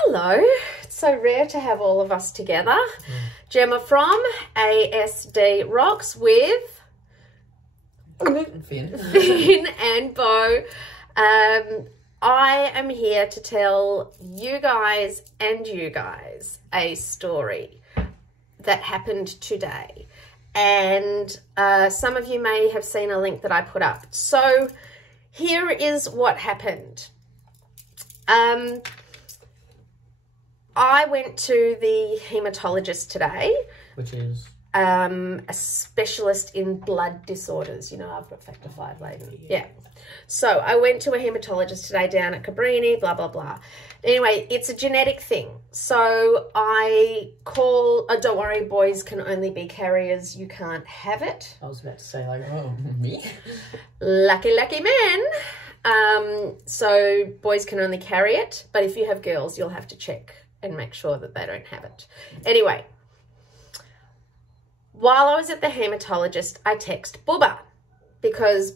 Hello. It's so rare to have all of us together. Gemma from ASD Rocks with Finn and Bo. I am here to tell you guys a story that happened today. And some of you may have seen a link that I put up. So here is what happened. I went to the hematologist today. Which is? A specialist in blood disorders. You know, I've got factor V later. Yeah. So I went to a hematologist today down at Cabrini, blah, blah, blah. Anyway, it's a genetic thing. So I call, don't worry, boys can only be carriers. You can't have it. I was about to say, like, oh, me? Lucky men. So boys can only carry it. But if you have girls, you'll have to check and make sure that they don't have it. Anyway, while I was at the hematologist, I text Bubba because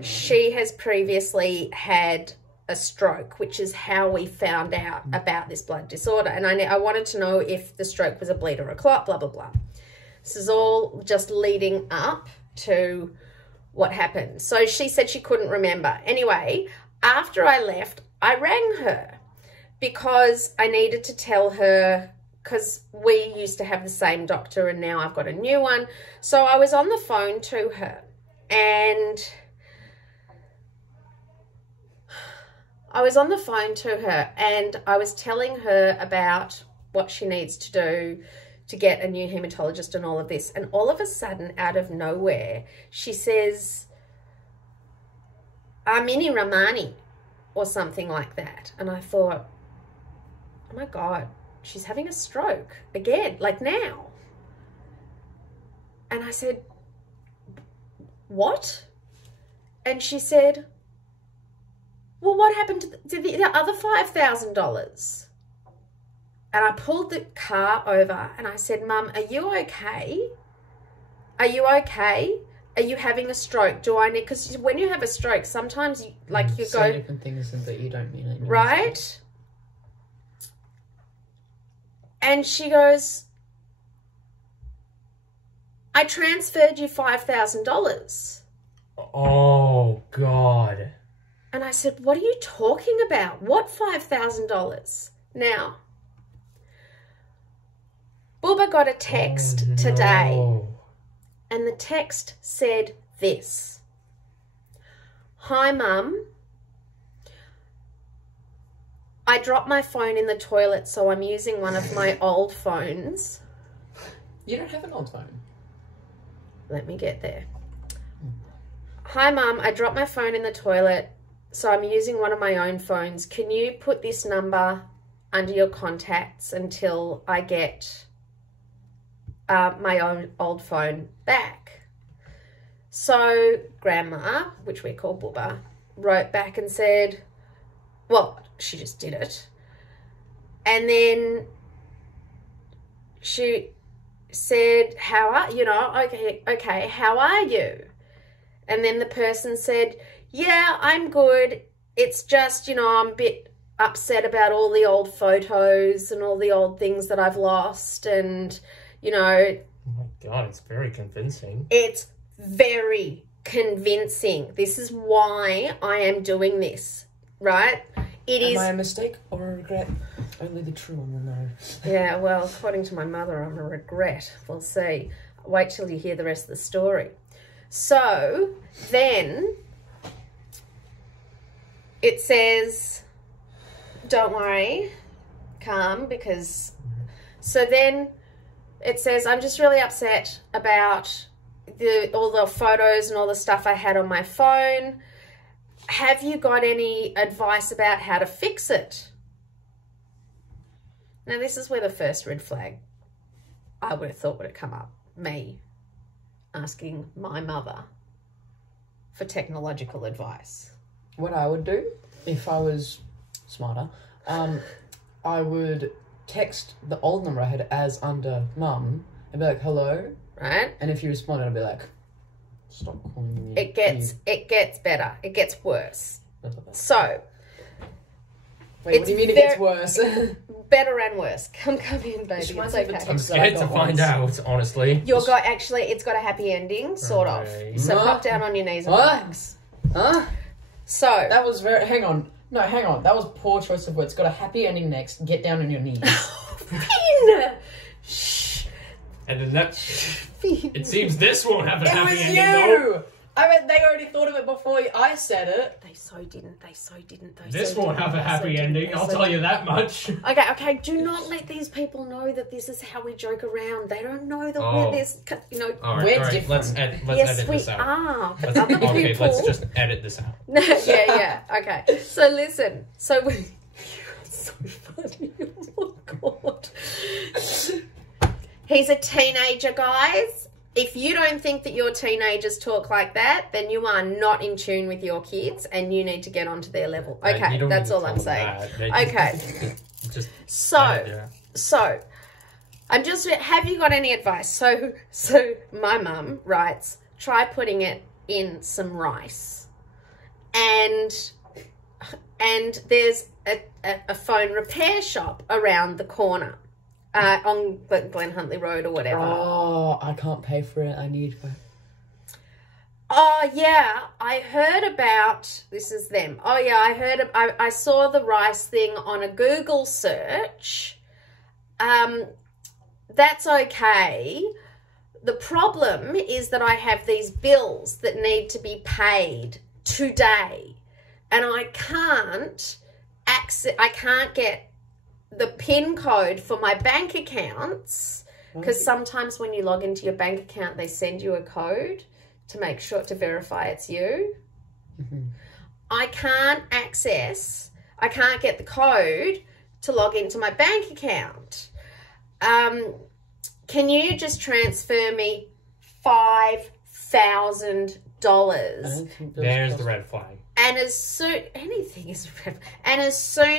she has previously had a stroke, which is how we found out about this blood disorder. And I wanted to know if the stroke was a bleed or a clot, blah, blah, blah. This is all just leading up to what happened. So she said she couldn't remember. Anyway, after I left, I rang her because I needed to tell her, because we used to have the same doctor and now I've got a new one. So I was on the phone to her and I was telling her about what she needs to do to get a new hematologist and all of this. And all of a sudden, out of nowhere, she says, Mini Ramani or something like that. And I thought, oh my God, she's having a stroke again, like now. And I said, what? And she said, well, what happened to the other $5,000? And I pulled the car over and I said, Mum, are you okay? Are you okay? Are you having a stroke? Do I need, because when you have a stroke, sometimes you, like you so go. Different things that you don't mean it. Right? And she goes, I transferred you $5,000. Oh, God. And I said, what are you talking about? What $5,000? Now, Bubba got a text today, and the text said this. Hi, Mum. I dropped my phone in the toilet, so I'm using one of my old phones. You don't have an old phone. Let me get there. Hi, Mum. I dropped my phone in the toilet, so I'm using one of my own phones. Can you put this number under your contacts until I get my own old phone back? So Grandma, which we call Bubba, wrote back and said, well, she just did it. And then she said, how are okay, how are you? And then the person said, yeah, I'm good. It's just, I'm a bit upset about all the old photos and all the old things that I've lost. And, Oh my God, it's very convincing. It's very convincing. This is why I am doing this, right? Am I a mistake or a regret? Only the true one will know. Yeah, well, according to my mother, I'm a regret. We'll see. Wait till you hear the rest of the story. So then it says, don't worry, calm, because... So then it says, I'm just really upset about all the photos and all the stuff I had on my phone. Have you got any advice about how to fix it? Now, this is where the first red flag I would have thought would have come up. Me asking my mother for technological advice. What I would do, if I was smarter, I would text the old number I had as under Mum and be like, hello. Right? And if you responded, I'd be like, stop calling me. It gets better. It gets worse. So Wait, what do you mean it gets worse? Better and worse. Come in, baby. Which It's one's even okay. I'm text that I scared to got find once? out, honestly. It's got a happy ending, sort of. Right. So No. pop down on your knees and What? relax. Huh? So That was very... Hang on. No, hang on. That was poor choice of words. Got a happy ending next. Get down on your knees. Finn! Shh. And then that... Finn. It seems this won't have a It happy was ending, though. you! I mean, they already thought of it before I said it. They so didn't. This won't have a happy ending, I'll tell you that much. Okay, do not let these people know that this is how we joke around. They don't know that Oh. we're this, you know. Alright, We're alright, let's different. edit We this out. are. But Let's, other okay, people... let's just edit this out. yeah, okay. So listen, so we... You're so funny, oh my God. He's a teenager, guys. If you don't think that your teenagers talk like that, then you are not in tune with your kids and you need to get onto their level. You Okay, don't that's need to all I'm tell saying. them that. Okay, Just so, I'm just, have you got any advice? So my mum writes, try putting it in some rice. And there's a phone repair shop around the corner. On Glen Huntley Road or whatever. Oh, I can't pay for it. I need... Oh, yeah, I heard about... This is them. Oh, yeah, I saw the rice thing on a Google search. That's okay. The problem is that I have these bills that need to be paid today. And I can't get the PIN code for my bank accounts, because sometimes when you log into your bank account, they send you a code to make sure to verify it's you. Mm-hmm. I can't get the code to log into my bank account. Can you just transfer me $5,000? There's the red flag. And as soon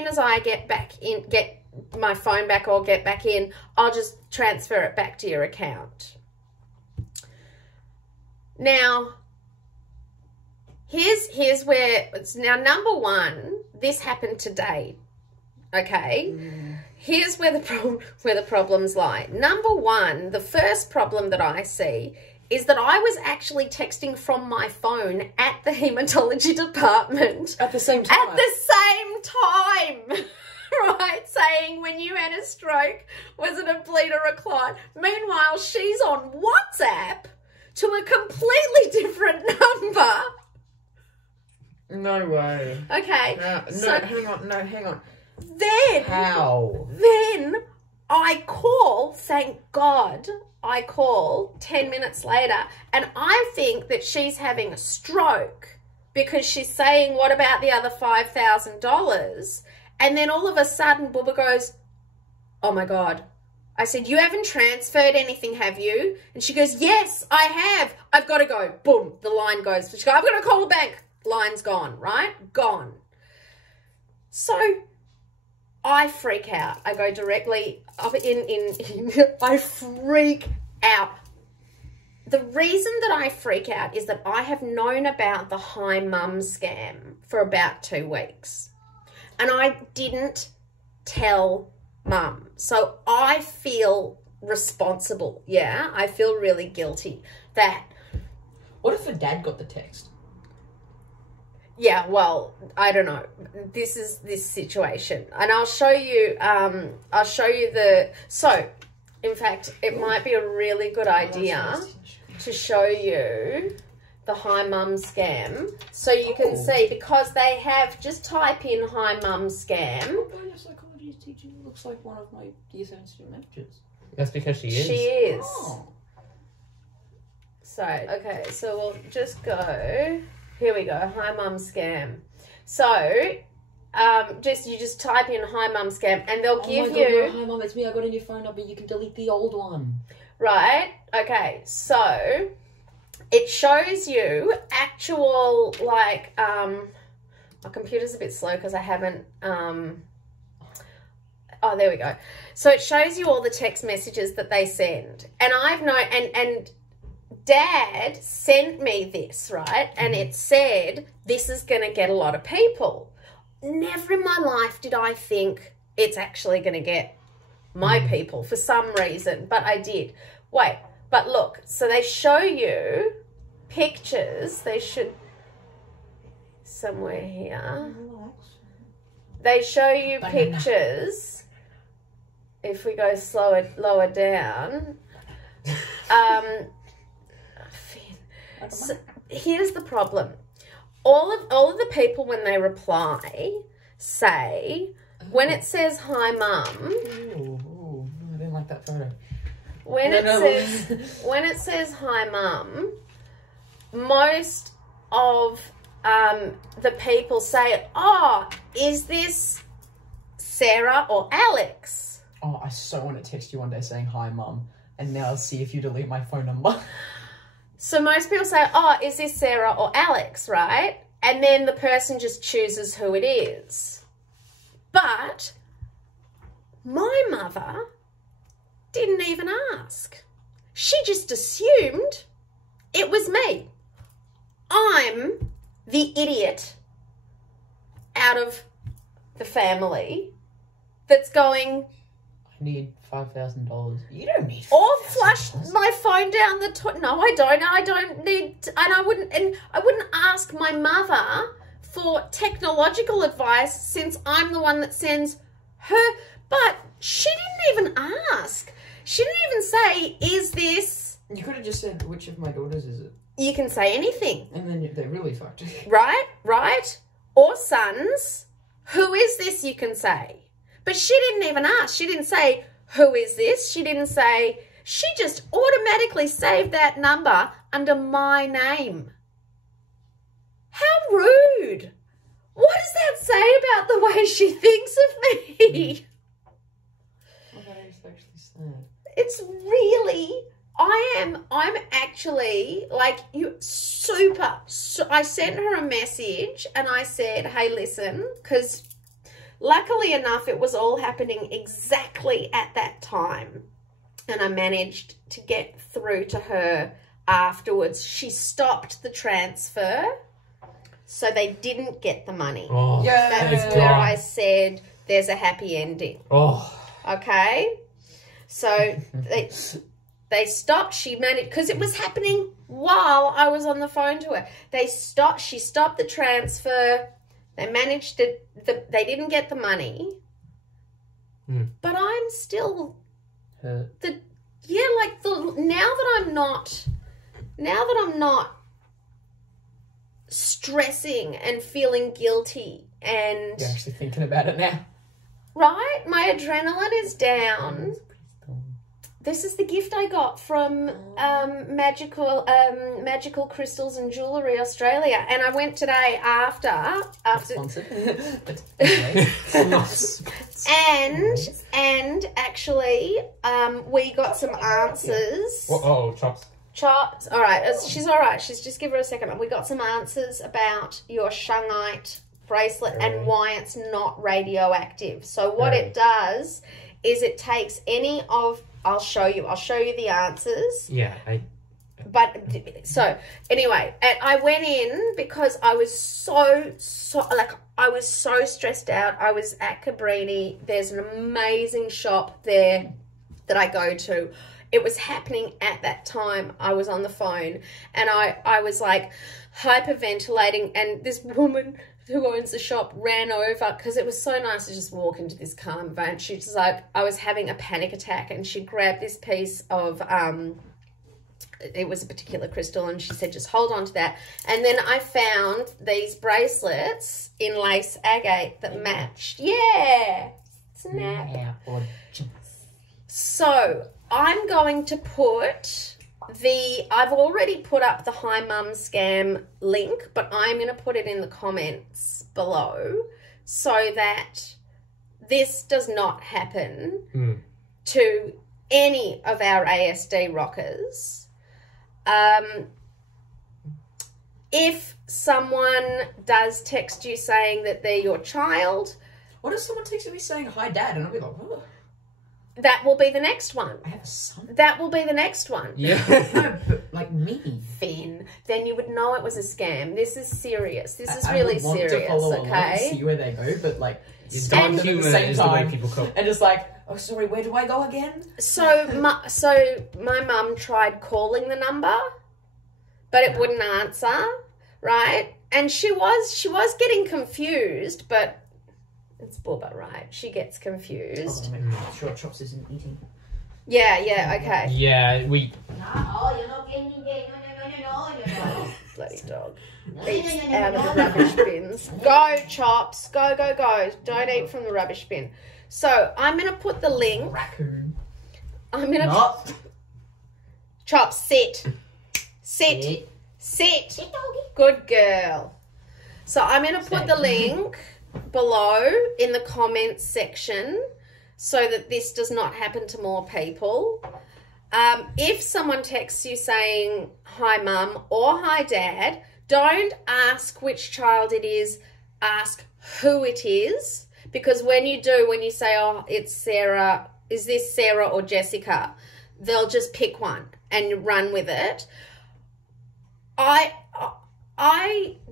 as I get my phone back or get back in, I'll just transfer it back to your account. Now, here's where it's now number one. This happened today. Okay, here's where the problems lie. Number one, the first problem that I see is that I was actually texting from my phone at the haematology department. At the same time? At the same time, right? Saying when you had a stroke, was it a bleed or a clot? Meanwhile, she's on WhatsApp to a completely different number. No way. Okay. Hang on. Then... How? Then I call, thank God, I call 10 minutes later and I think that she's having a stroke because she's saying, what about the other $5,000? And then all of a sudden, Bubba goes, oh my God. I said, you haven't transferred anything, have you? And she goes, yes, I have. I've got to go. Boom, the line goes. She goes, I'm going to call the bank. Line's gone, right? Gone. So I freak out. I go directly up I freak out. The reason that I freak out is that I have known about the Hi Mum scam for about 2 weeks. And I didn't tell Mum. So I feel responsible. Yeah, I feel really guilty that... What if her dad got the text? Yeah, well, I don't know. This is this situation. And I'll show you so, in fact, it might be a really good idea to show you the Hi Mum scam. So you can see, because they have, just type in Hi Mum scam. Biopsychology is teaching looks like one of my Year 7 student lectures. That's because she is. She is. Oh. So, okay, so we'll just go... Here we go, Hi Mum scam. So, you just type in Hi Mum scam and they'll give you... Hi Mum, it's me. I got a new phone number. You can delete the old one. Right, okay, so it shows you actual, like, my computer's a bit slow because I haven't, oh, there we go. So it shows you all the text messages that they send. And I've known, and Dad sent me this, right? And it said, this is going to get a lot of people. never in my life did I think it's actually going to get my people for some reason, but I did. Wait, but look, so they show you pictures. They should, somewhere here. They show you pictures. If we go lower down. So here's the problem. All of the people, when they reply, say, when it says hi mum, Ooh, I didn't like that photo. when it says hi mum, most of the people say, oh, is this Sarah or Alex? Oh, I so want to text you one day saying hi mum, and now I'll see if you delete my phone number. So most people say, oh, is this Sarah or Alex, right? And then the person just chooses who it is. But my mother didn't even ask. She just assumed it was me. I'm the idiot out of the family that's going, I need $5,000. You don't need $5,000. or flush my phone down the toilet. No, I don't. I don't need, and I wouldn't ask my mother for technological advice since I'm the one that sends her. But she didn't even ask. She didn't even say, is this... You could have just said, which of my daughters is it? You can say anything. And then they really fucked. Right? Or sons. Who is this, you can say. But she didn't even ask. She didn't say, who is this? She didn't say... She just automatically saved that number under my name. How rude. What does that say about the way she thinks of me? Oh, that is actually sad. It's really... I'm actually, like, I sent her a message and I said, hey, listen, because luckily enough, it was all happening exactly at that time. And I managed to get through to her afterwards. She stopped the transfer, so they didn't get the money. Oh, Yeah. That was where I said there's a happy ending. oh. Okay? So they stopped. She managed, because it was happening while I was on the phone to her. She stopped the transfer. They managed it. They didn't get the money. But I'm still... now that I'm not stressing and feeling guilty and You're actually thinking about it now. right, my adrenaline is down. This is the gift I got from Magical Crystals and Jewellery Australia, and I went today after Sponsored. But anyway. and actually we got some answers. Oh, chops. Chops. All right, she's all right. She's just give her a second. We got some answers about your shungite bracelet and why it's not radioactive. So what it does is it takes any of... I'll show you the answers. Yeah, But so anyway, and I went in because I was so I was so stressed out. I was at Cabrini. There's an amazing shop there that I go to. It was happening at that time. I was on the phone and I was like hyperventilating, and this woman who owns the shop ran over because it was so nice to just walk into this calm van. She was like, I was having a panic attack, and she grabbed this piece of it was a particular crystal, and she said, just hold on to that. And then I found these bracelets in lace agate that matched. Yeah, snap. Yeah. So I'm going to put I've already put up the Hi Mum Scam link, but I'm going to put it in the comments below so that this does not happen to any of our ASD rockers. If someone does text you saying that they're your child... What if someone texted me saying, hi, Dad? And I'll be like, oh, that will be the next one. I have a son? That will be the next one. Yeah. No, but like me. Finn. then you would know it was a scam. This is serious. This is I really would want serious, to follow along and okay? see where they go, but like Dark at the humour same is the way time, people cope. and just like, oh sorry, where do I go again? So my mum tried calling the number, but it wouldn't answer, right? And she was getting confused, but it's Bubba, right? She gets confused. Oh, make sure Chops isn't eating. Yeah, okay. Yeah, we. Bloody dog. Eats out of the rubbish bins. Go, Chops. Go. Don't eat from the rubbish bin. So I'm going to put the link. Raccoon. I'm going to... Not. Chops, sit. Sit. Good girl. So I'm going to put the link below in the comments section so that this does not happen to more people. If someone texts you saying, hi mum or hi dad, don't ask which child it is, ask who it is. Because when you say, oh, it's Sarah, is this Sarah or Jessica? They'll just pick one and run with it. I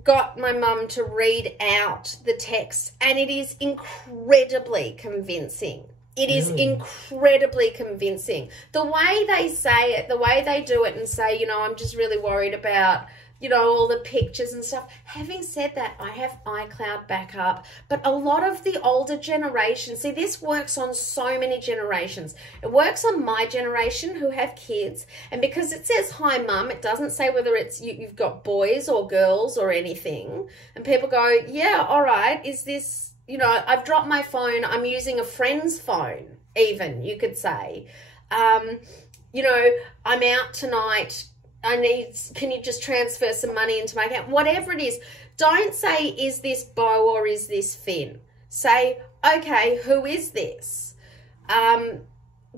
got my mum to read out the text and it is incredibly convincing. It is incredibly convincing. The way they say it, the way they do it and say, I'm just really worried about, all the pictures and stuff. Having said that, I have iCloud backup, but a lot of the older generation, see, this works on so many generations. It works on my generation who have kids, and because it says, hi mum, it doesn't say whether it's you've got boys or girls or anything. And people go, yeah, all right, is this, I've dropped my phone, I'm using a friend's phone, even, you could say. I'm out tonight, can you just transfer some money into my account? Whatever it is, don't say, is this Bo or is this Finn? Say, okay, who is this?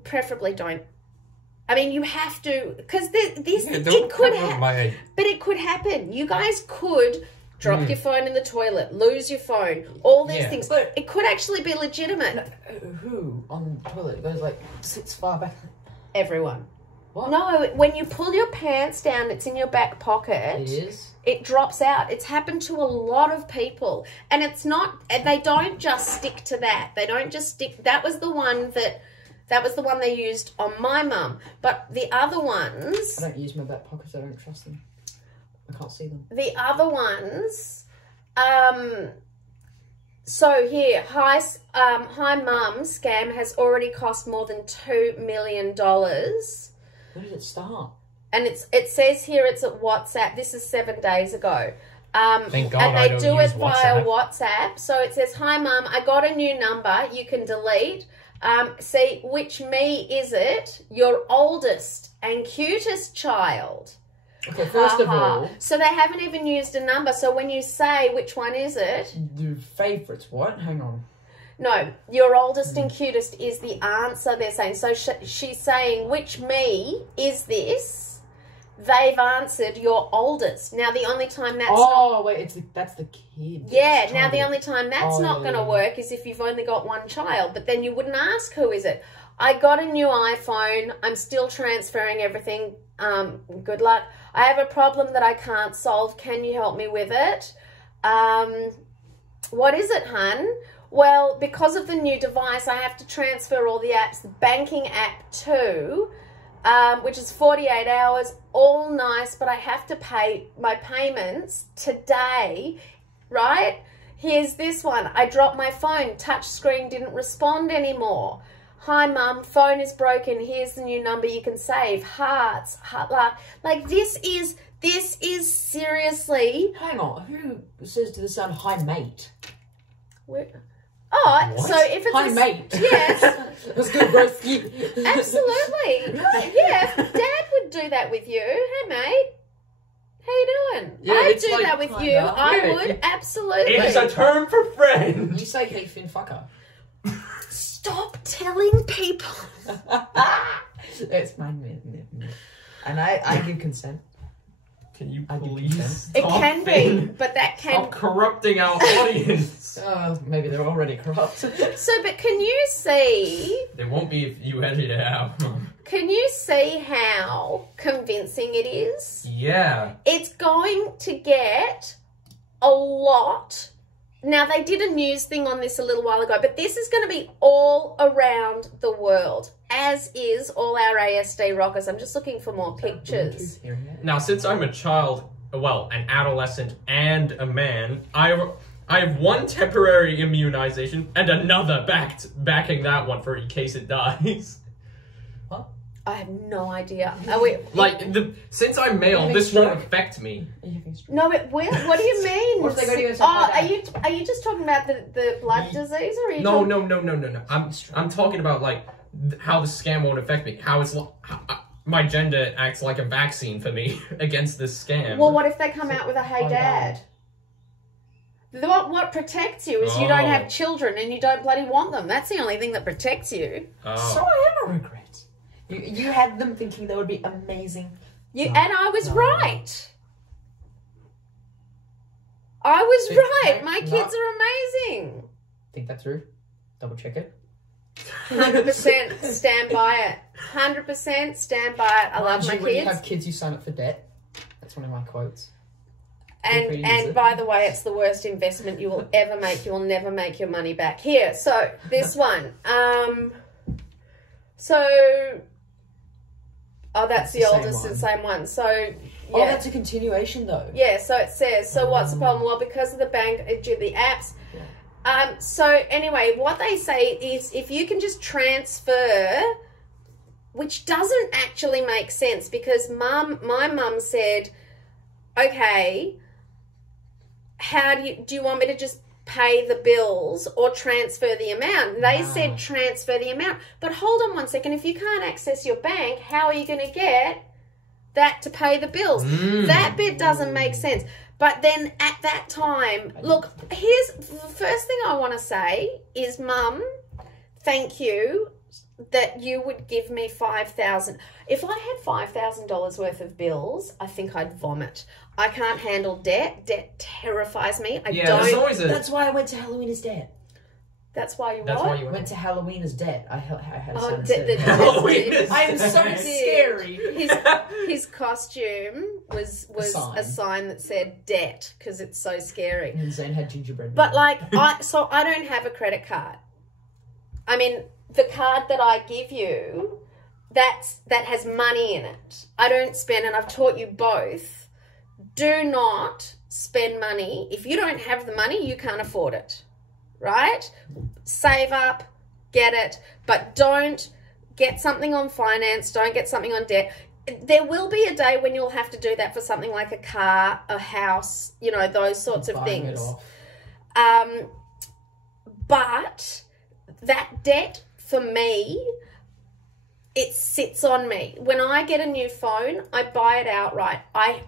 Preferably don't. I mean, you have to, because it could happen. But it could happen. You guys could drop your phone in the toilet, lose your phone, all these things. But it could actually be legitimate. Who on the toilet goes sits far back? Everyone. What? No, when you pull your pants down, it's in your back pocket. It is? It drops out. It's happened to a lot of people. And it's not, they don't just stick to that. They don't just stick, that was the one they used on my mum. But the other ones... I don't use my back pockets, I don't trust them. I can't see them. The other ones, so here, hi mum scam has already cost more than $2 million. Where did it start? And it says here it's at WhatsApp. This is 7 days ago. Thank God and I they don't do use it via WhatsApp. WhatsApp. So it says, hi mum, I got a new number. You can delete. See, which me is it? Your oldest and cutest child. Okay, first of all... So they haven't even used a number. So when you say, which one is it? The favourites, what? Hang on. No, your oldest and cutest is the answer they're saying. So she's saying, which me is this? They've answered your oldest. Now, the only time that's that's the kid. Yeah, now the only time that's Oh, not going to yeah. work is if you've only got one child. But then you wouldn't ask, who is it? I got a new iPhone. I'm still transferring everything. Good luck. I have a problem that I can't solve. Can you help me with it? What is it, hun? Well, because of the new device, I have to transfer all the apps. The banking app too, which is 48 hours, all nice, but I have to pay my payments today, right? Here's this one. I dropped my phone. Touch screen didn't respond anymore. Hi, mum. Phone is broken. Here's the new number you can save. Hearts. Like, this is seriously... Hang on, who says to the son, hi, mate? Oh, What? so if it's Hi, mate. Yes, That's good, broski. absolutely. Yeah, Dad would do that with you. Hey, mate. How you doing? Yeah, I'd it's do like that with kinda, you. I yeah. would, absolutely. It is a term for friend. You say, hey, Finn, fucker. Stop telling people. It's mine, and I give consent. Can you I do please consent. It stop can be, Finn? but that can... Stop corrupting our audience. Maybe they're already corrupt. So, but can you see... There won't be if you edit it out. Can you see how convincing it is? Yeah. It's going to get a lot. Now, they did a news thing on this a little while ago, but this is going to be all around the world, as is all our ASD rockers. I'm just looking for more pictures. Now, since I'm a child, well, an adolescent and a man, I have one temporary immunization and another backing that one for in case it dies. I have no idea. Since I'm male, this won't affect me. No, it will. What do you mean? What if they go to you and say, are you just talking about the blood disease, or are you No. talking... I'm talking about like how the scam won't affect me. How my gender acts like a vaccine for me against this scam. Well, what if they come out with a "Hey, Dad"? What protects you is you don't have children and you don't bloody want them. That's the only thing that protects you. Oh. So I am a regret. You had them thinking they would be amazing. And I was right. I was right. My kids are amazing. Think that through. Double check it. 100% stand by it. 100% stand by it. I love my When you kids. have kids, you sign up for debt. That's one of my quotes. And by the way, it's the worst investment you will ever make. You will never make your money back. Here, so this one. That's the oldest and same one. So, yeah. Oh, that's a continuation though. Yeah, so it says, so what's the problem? Well, because of the bank, due to the apps. So anyway, what they say is if you can just transfer, which doesn't actually make sense because my mum said, okay, do you want me to just pay the bills or transfer the amount? They said transfer the amount. But hold on one second. If you can't access your bank, how are you going to get that to pay the bills? That bit doesn't make sense. But then at that time, look, here's the first thing I want to say is, Mum, thank you that you would give me $5,000. If I had $5,000 worth of bills, I think I'd vomit. I can't handle debt. Debt terrifies me. That's why I went to Halloween as debt. That's why you went to Halloween as debt. I had a son I am so scary. His costume was a sign that said debt because it's so scary. And Zane had gingerbread. But like I don't have a credit card. I mean, the card that I give you, that has money in it. I don't spend, and I've taught you both. Do not spend money. If you don't have the money, you can't afford it. Right? Save up, get it, but don't get something on finance, don't get something on debt. There will be a day when you'll have to do that for something like a car, a house, those sorts of things. But that debt, for me, it sits on me. When I get a new phone, I buy it outright. I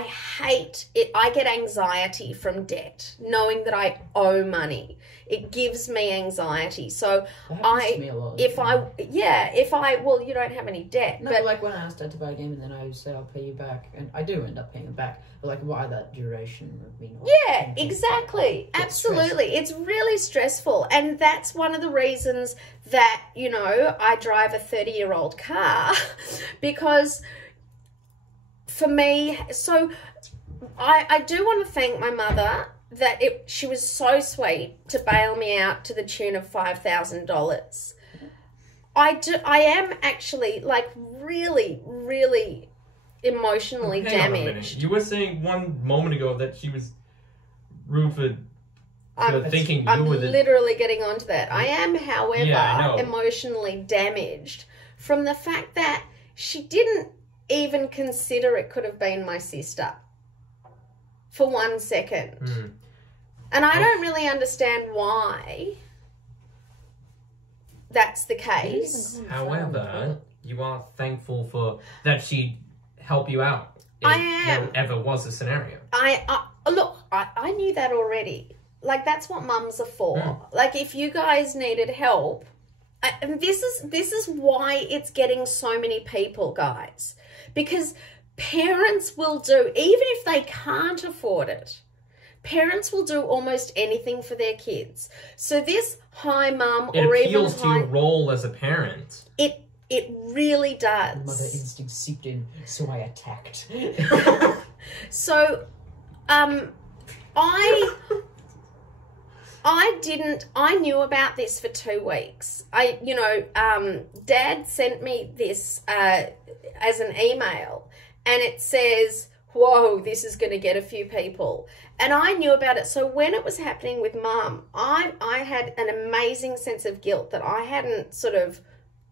hate it. I get anxiety from debt, knowing that I owe money. It gives me anxiety. So you don't have any debt. No, but like when I asked Dad to buy a game and then I said I'll pay you back, and I do end up paying it back. But like, why that duration of me not? Yeah, exactly. Absolutely. It's really stressful. And that's one of the reasons that, I drive a 30-year-old car because for me, so I do want to thank my mother that she was so sweet to bail me out to the tune of $5,000. I am actually like really, really emotionally damaged. You were saying one moment ago that she was rude for thinking you were the... I'm literally getting onto that. I am, however, emotionally damaged from the fact that she didn't even consider it could have been my sister for 1 second. And I don't really understand why that's the case. However, you are thankful for that she helped you out. I am. There ever was a scenario. Look, I knew that already. Like, that's what mums are for. Like, if you guys needed help, and this is why it's getting so many people, guys. Because parents will do, even if they can't afford it, parents will do almost anything for their kids. So this, hi mum, it or appeals even to your role as a parent. It really does. Mother instinct seeped in, so I attacked. So, I knew about this for 2 weeks. Dad sent me this as an email, and it says, whoa, this is going to get a few people. And I knew about it. So when it was happening with Mum, I had an amazing sense of guilt that I hadn't sort of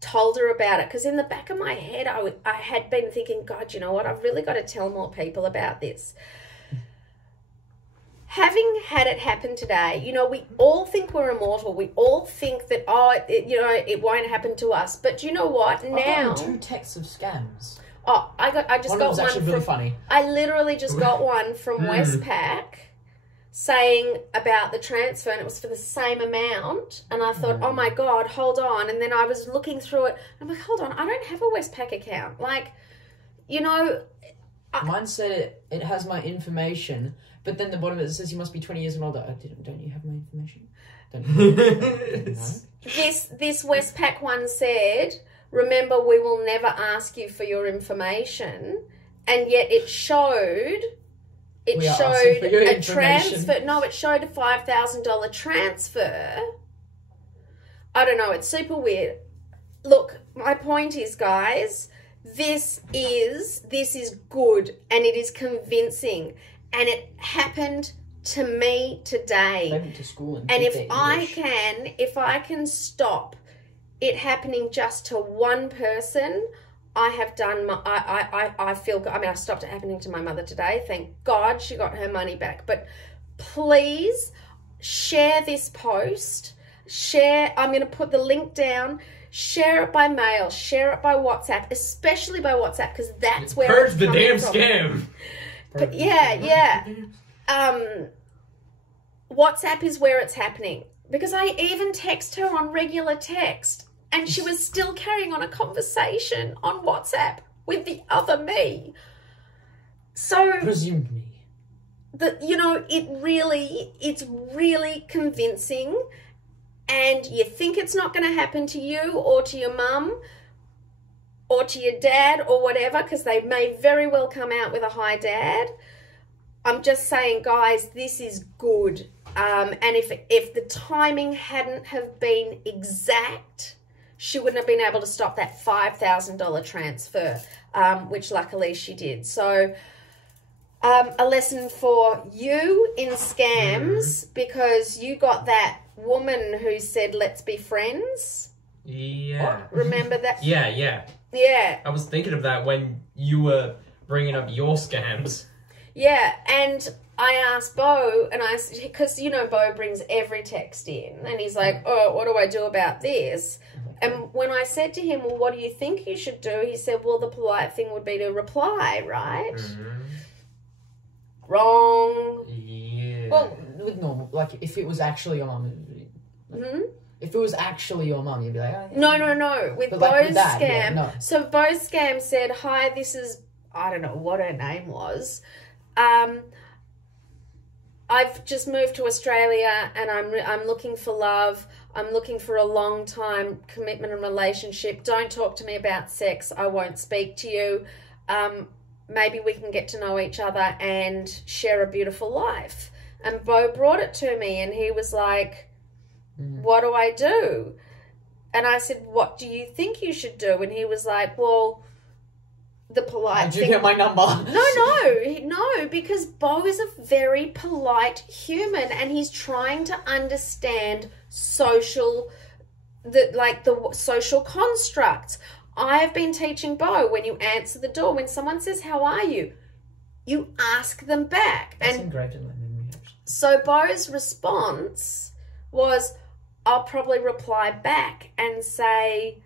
told her about it, because in the back of my head I had been thinking, God, you know what, I've really got to tell more people about this. Having had it happen today, we all think we're immortal. We all think that, it won't happen to us. But do you know what? I've Now, gotten 2 texts of scams. oh, I just One got was one actually from. really funny. I literally just got one from Westpac saying about the transfer, and it was for the same amount. And I thought, oh my God, hold on. And then I was looking through it. I'm like, hold on, I don't have a Westpac account. Like, Mine said it has my information, but then the bottom of it says you must be 20 years and older. Don't you have my information? Don't you know? This Westpac one said, remember, we will never ask you for your information. And yet it showed We are asking for your a information. transfer. No, it showed a $5,000 transfer. I don't know. It's super weird. Look, my point is, guys, this is good, and it is convincing, and it happened to me today. They went to school and And did if their I English. can stop it happening just to one person, I have done I feel good. I mean, I stopped it happening to my mother today. Thank God she got her money back. But please share this post. I'm going to put the link down. Share it by mail. Share it by WhatsApp, especially by WhatsApp, because that's where Purge it's the coming damn from. scam. But yeah. WhatsApp is where it's happening, because I even text her on regular text, and she was still carrying on a conversation on WhatsApp with the other me. So Presumed me. it's really convincing, and you think it's not going to happen to you or to your mum or to your dad or whatever, because they may very well come out with a hi dad. I'm just saying, guys, this is good. And if the timing hadn't have been exact, she wouldn't have been able to stop that $5,000 transfer, which luckily she did. So a lesson for you in scams, because you got that woman who said, let's be friends. Yeah. Remember that? Yeah. Yeah. I was thinking of that when you were bringing up your scams. Yeah, and I asked Bo, and because Bo brings every text in, and he's like, oh, what do I do about this? And when I said to him, well, what do you think you should do? He said, well, the polite thing would be to reply, right? Wrong. Yeah. Well, with normal, like, if it was actually your mum, if it was actually your mum, you'd be like, oh, yeah. No. With But Bo's like with that, scam, yeah, no. so Bo's scam said, hi, this is, I don't know what her name was. I've just moved to Australia, and I'm looking for love. I'm looking for a long time commitment and relationship. Don't talk to me about sex. I won't speak to you. Maybe we can get to know each other and share a beautiful life. And Bo brought it to me, and he was like, what do I do? And I said, what do you think you should do? And he was like, well, the polite Did you thing. get my number? No, because Bo is a very polite human, and he's trying to understand the social constructs. I have been teaching Bo, when you answer the door, when someone says, how are you? You ask them back. That's And engraved in my memory, actually. so Bo's response was, I'll probably reply back and say,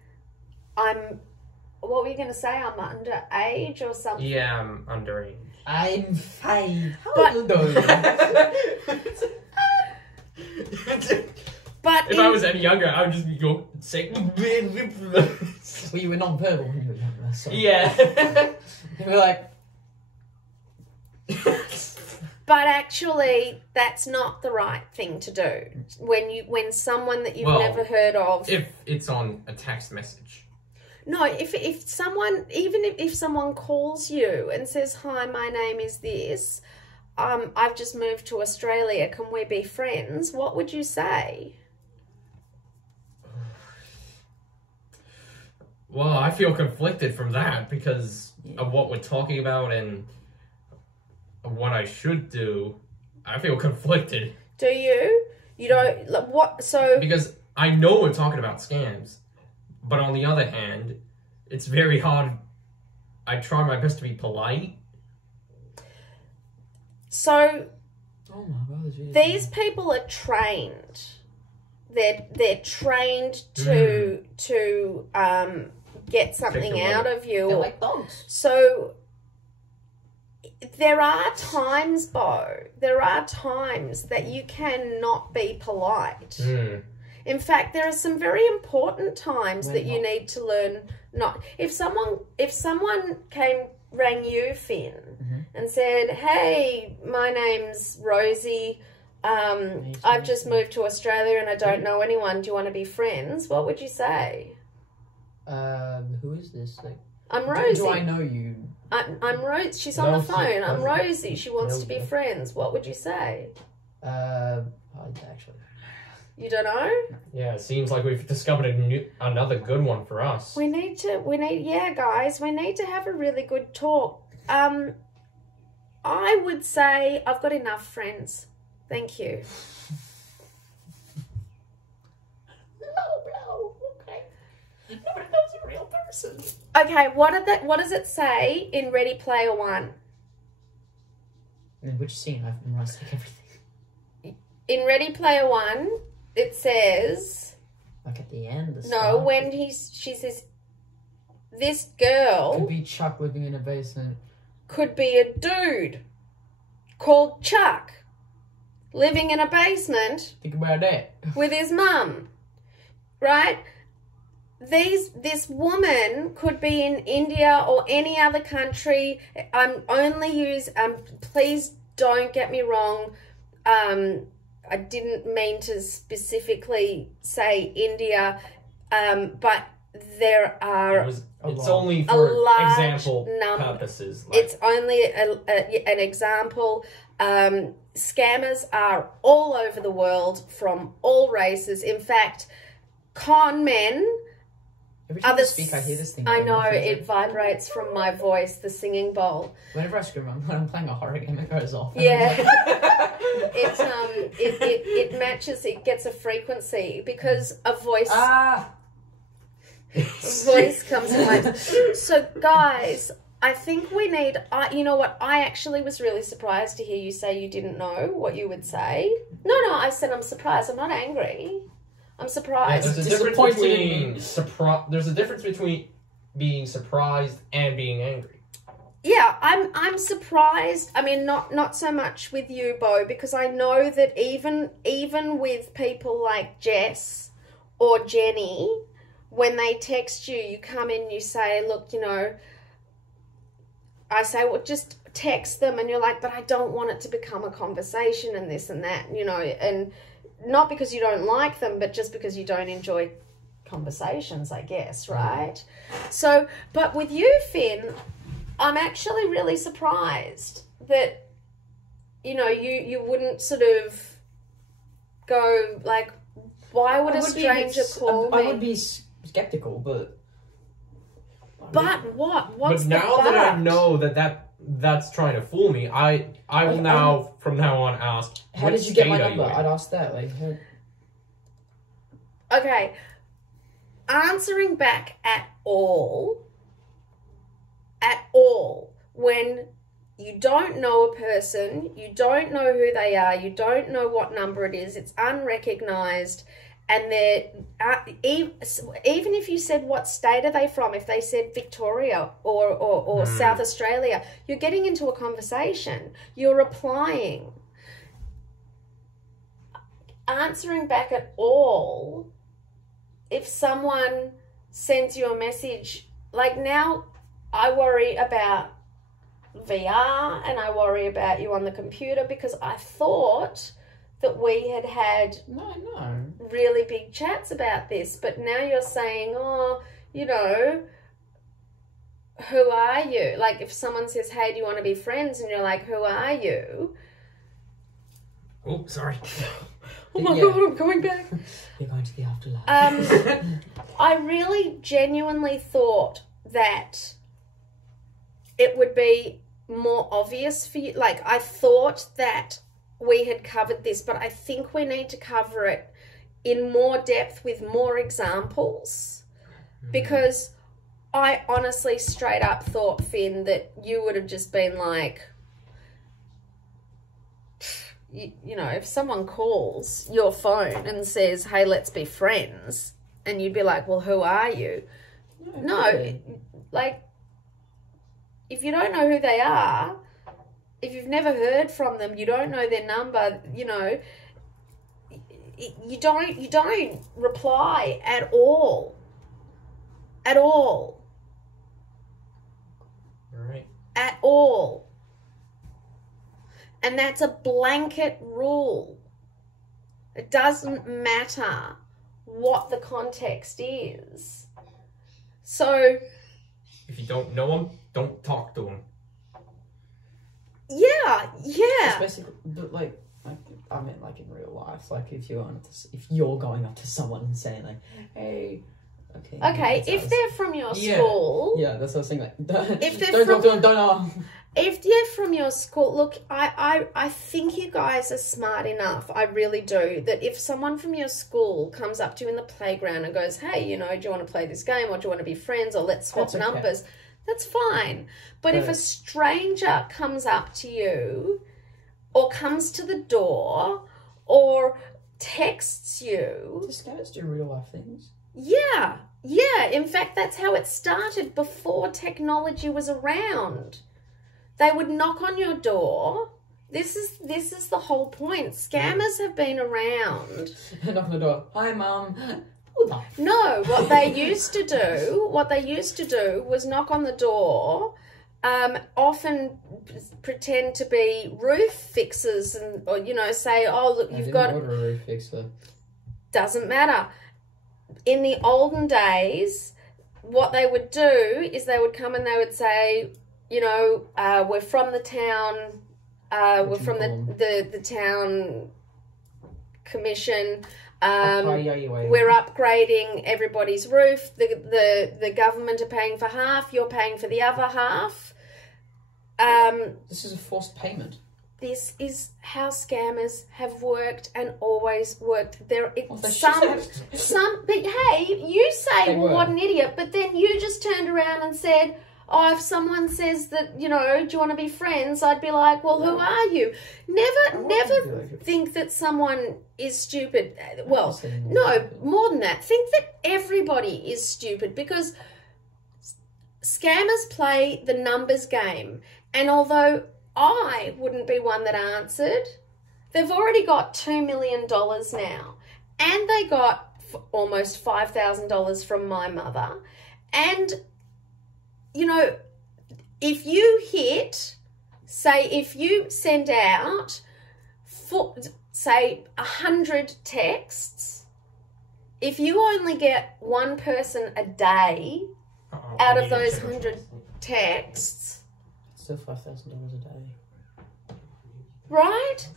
what were you going to say? I'm underage or something? Yeah, I'm underage. I'm 5. But- How old are you? But If I was any younger, I would just go say. Well, you were non-verbal when you were younger, so... Yeah. You were like... But actually, that's not the right thing to do. When someone that you've Well, never heard of. If it's on a text message. No, if someone, even if someone calls you and says, "Hi, my name is this, I've just moved to Australia, can we be friends?" What would you say? Well, I feel conflicted from that because of what we're talking about and what I should do. I feel conflicted. Do you? You don't, like, what, so... Because I know we're talking about scams, but on the other hand, it's very hard. I try my best to be polite. So, Oh my God, geez. these people are trained. They're trained to get something Take your out money. of you. They're like dogs. So there are times, Bo, there are times that you cannot be polite. In fact, there are some very important times When that you not? need to learn not. If someone rang you, Finn, and said, "Hey, my name's Rosie. I've just moved to Australia and I don't know anyone. Do you want to be friends?" What would you say? Who is this? Like, I'm Rosie. do I know you? I'm Rose. She's on the Rosie. phone. I'm Rosie. She wants to be Rosie. friends. What would you say? I actually. You don't know? Yeah, it seems like we've discovered another good one for us. Yeah, guys, we need to have a really good talk. I would say I've got enough friends. Thank you. No, okay. Nobody knows you're a real person. Okay, what does it say in Ready Player One? In which scene? I've memorized like everything. In Ready Player One, it says Like at the end. The no. start. When she says this girl Could be Chuck living in a basement. could be a dude called Chuck living in a basement Think about that. with his mum, right? This woman could be in India or any other country. Please don't get me wrong. I didn't mean to specifically say India, but there are It's lot. only a for large example number. purposes. It's only an example. Scammers are all over the world from all races. In fact, con men Every time are I speak, I hear this thing. I know, It feels it like- vibrates from my voice, the singing bowl. Whenever I scream, when I'm playing a horror game, it goes off. Yeah. It matches, it gets a frequency because a voice voice comes to mind. So guys, I think we need, you know what, I actually was really surprised to hear you say you didn't know what you would say. No, I said I'm surprised. I'm not angry. I'm surprised. There's a difference between being surprised and being angry. Yeah, I'm surprised. I mean, not so much with you, Bo, because I know that even with people like Jess or Jenny, when they text you, you come in, you say, look, you know, I say, well, just text them, and you're like, but I don't want it to become a conversation and this and that, you know, and not because you don't like them, but just because you don't enjoy conversations, I guess, right? So, but with you, Finn, I'm actually really surprised that, you know, you wouldn't sort of go like, why would a stranger call me? I would be skeptical, but... But what? What's But now the that I but? know that's trying to fool me, I will now from now on ask. How what did you get my state are you number? in? I'd ask that. Like, Okay, answering back at all, when you don't know a person, you don't know who they are, you don't know what number it is, it's unrecognized, and they're, even if you said what state are they from, if they said Victoria or South Australia, you're getting into a conversation, you're replying. Answering back at all, if someone sends you a message, like now I worry about VR and I worry about you on the computer because I thought that we had no. really big chats about this, but now you're saying, oh, you know, who are you? Like, if someone says, hey, do you want to be friends? And you're like, who are you? Oh, sorry. Oh my Yeah. God, I'm going back. You're going to the afterlife. I really genuinely thought that it would be more obvious for you. Like, I thought that we had covered this, but I think we need to cover it in more depth with more examples, because I honestly straight up thought, Finn, that you would have just been like, you know, if someone calls your phone and says, hey, let's be friends, and you'd be like, well, who are you? No, really. like, if you don't know who they are, if you've never heard from them, you don't know their number, you know, you don't reply at all. At all. Right. At all. And that's a blanket rule. It doesn't matter what the context is. So, If you don't know them, don't talk to them. yeah. It's basically, but like, I mean, like in real life, like if you're going up to someone and saying like, hey, okay. Okay, that's if us. they're from your Yeah. school, Yeah, that's what I was saying. Like, If they're don't from- talk to them. Don't. if they're from your school, look, I think you guys are smart enough, I really do, that if someone from your school comes up to you in the playground and goes, hey, you know, do you want to play this game, or do you want to be friends, or let's swap That's okay. numbers, that's fine. But if a But- stranger comes up to you, or comes to the door, or texts you, Do scouts do real life things? yeah, in fact, that's how it started before technology was around. They would knock on your door. This is the whole point. Scammers have been around. Knock on the door. Hi, mum. Oh, no. No, what they used to do was knock on the door, often pretend to be roof fixers, and, or, you know, say, oh, look, I you've didn't got, order a roof fixer. doesn't matter. In the olden days, what they would do is they would come and they would say, you know, we're from the town, we're you from call the town commission, We're we're upgrading everybody's roof, the government are paying for half, you're paying for the other half. This is a forced payment. This is how scammers have worked and always worked. But hey, you say, They well, were. what an idiot, but then you just turned around and said, oh, if someone says that, you know, do you want to be friends? I'd be like, well, who are you? Never think that someone is stupid. Well, no, more than that. Think that everybody is stupid, because scammers play the numbers game. And although I wouldn't be one that answered, they've already got $2 million now. And they got almost $5,000 from my mother. And, you know, if you if you send out, say, 100 texts, if you only get one person a day out of those 100 texts, Still $5,000 a day. right?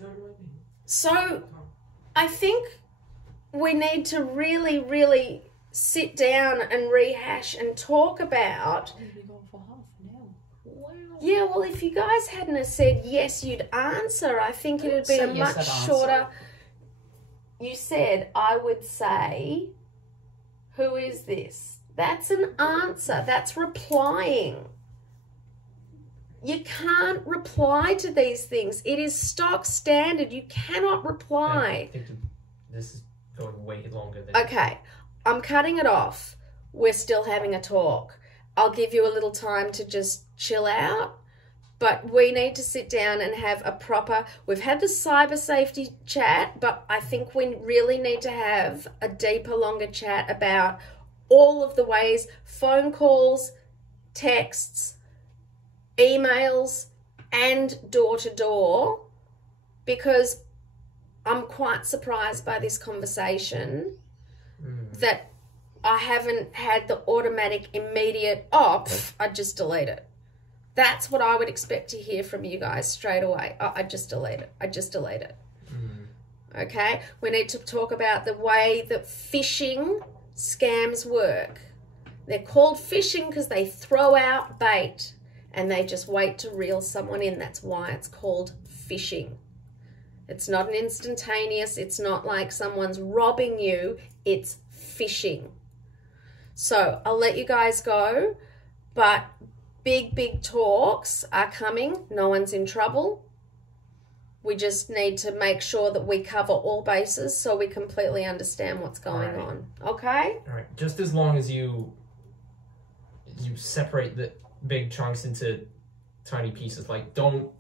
So I think we need to really, really sit down and rehash and talk about. We've gone for half an hour. Wow. Yeah, well, if you guys hadn't have said yes, you'd answer, I think it'd be Say a yes, much I'd answer. shorter. You said, I would say, who is this? That's an answer. That's replying. You can't reply to these things. It is stock standard. You cannot reply. I think this is going way longer than. Okay, I'm cutting it off. We're still having a talk. I'll give you a little time to just chill out, but we need to sit down and have a proper. We've had the cyber safety chat, but I think we really need to have a deeper, longer chat about all of the ways: phone calls, texts, emails, and door to door, because I'm quite surprised by this conversation that I haven't had the automatic immediate, I just delete it. That's what I would expect to hear from you guys straight away. I just delete it. I just delete it. Okay? We need to talk about the way that phishing scams work. They're called phishing because they throw out bait and they just wait to reel someone in. That's why it's called phishing. It's not an instantaneous, it's not like someone's robbing you, it's phishing. So I'll let you guys go, but big talks are coming. No one's in trouble. We just need to make sure that we cover all bases so we completely understand what's going on. Okay? All right. Just as long as you separate the big chunks into tiny pieces. Like, don't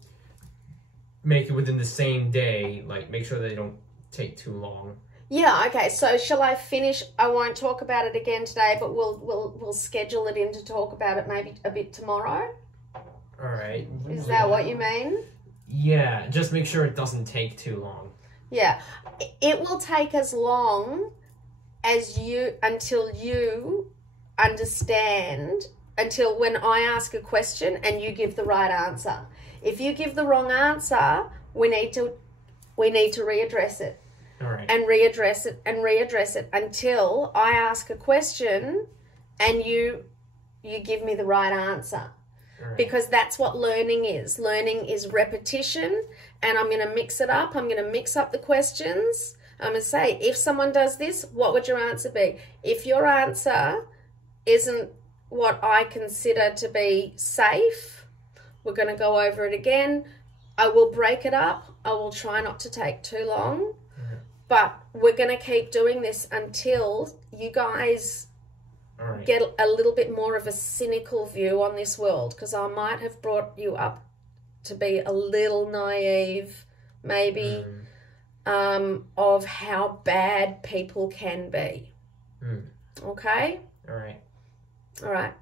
make it within the same day. Like, make sure they don't take too long. Yeah, okay. So shall I finish? I won't talk about it again today, but we'll schedule it in to talk about it maybe a bit tomorrow. All right. Is that what you mean? Yeah, just make sure it doesn't take too long. Yeah. It will take as long as until you understand, until when I ask a question and you give the right answer. If you give the wrong answer, we need to readdress it. All right. And readdress it until I ask a question and you give me the right answer. Right. Because that's what learning is. Learning is repetition, and I'm going to mix it up. I'm going to mix up the questions. I'm going to say, if someone does this, what would your answer be? If your answer isn't what I consider to be safe, we're going to go over it again. I will break it up. I will try not to take too long. But we're going to keep doing this until you guys get a little bit more of a cynical view on this world, because I might have brought you up to be a little naive, maybe, of how bad people can be. Okay? All right. All right.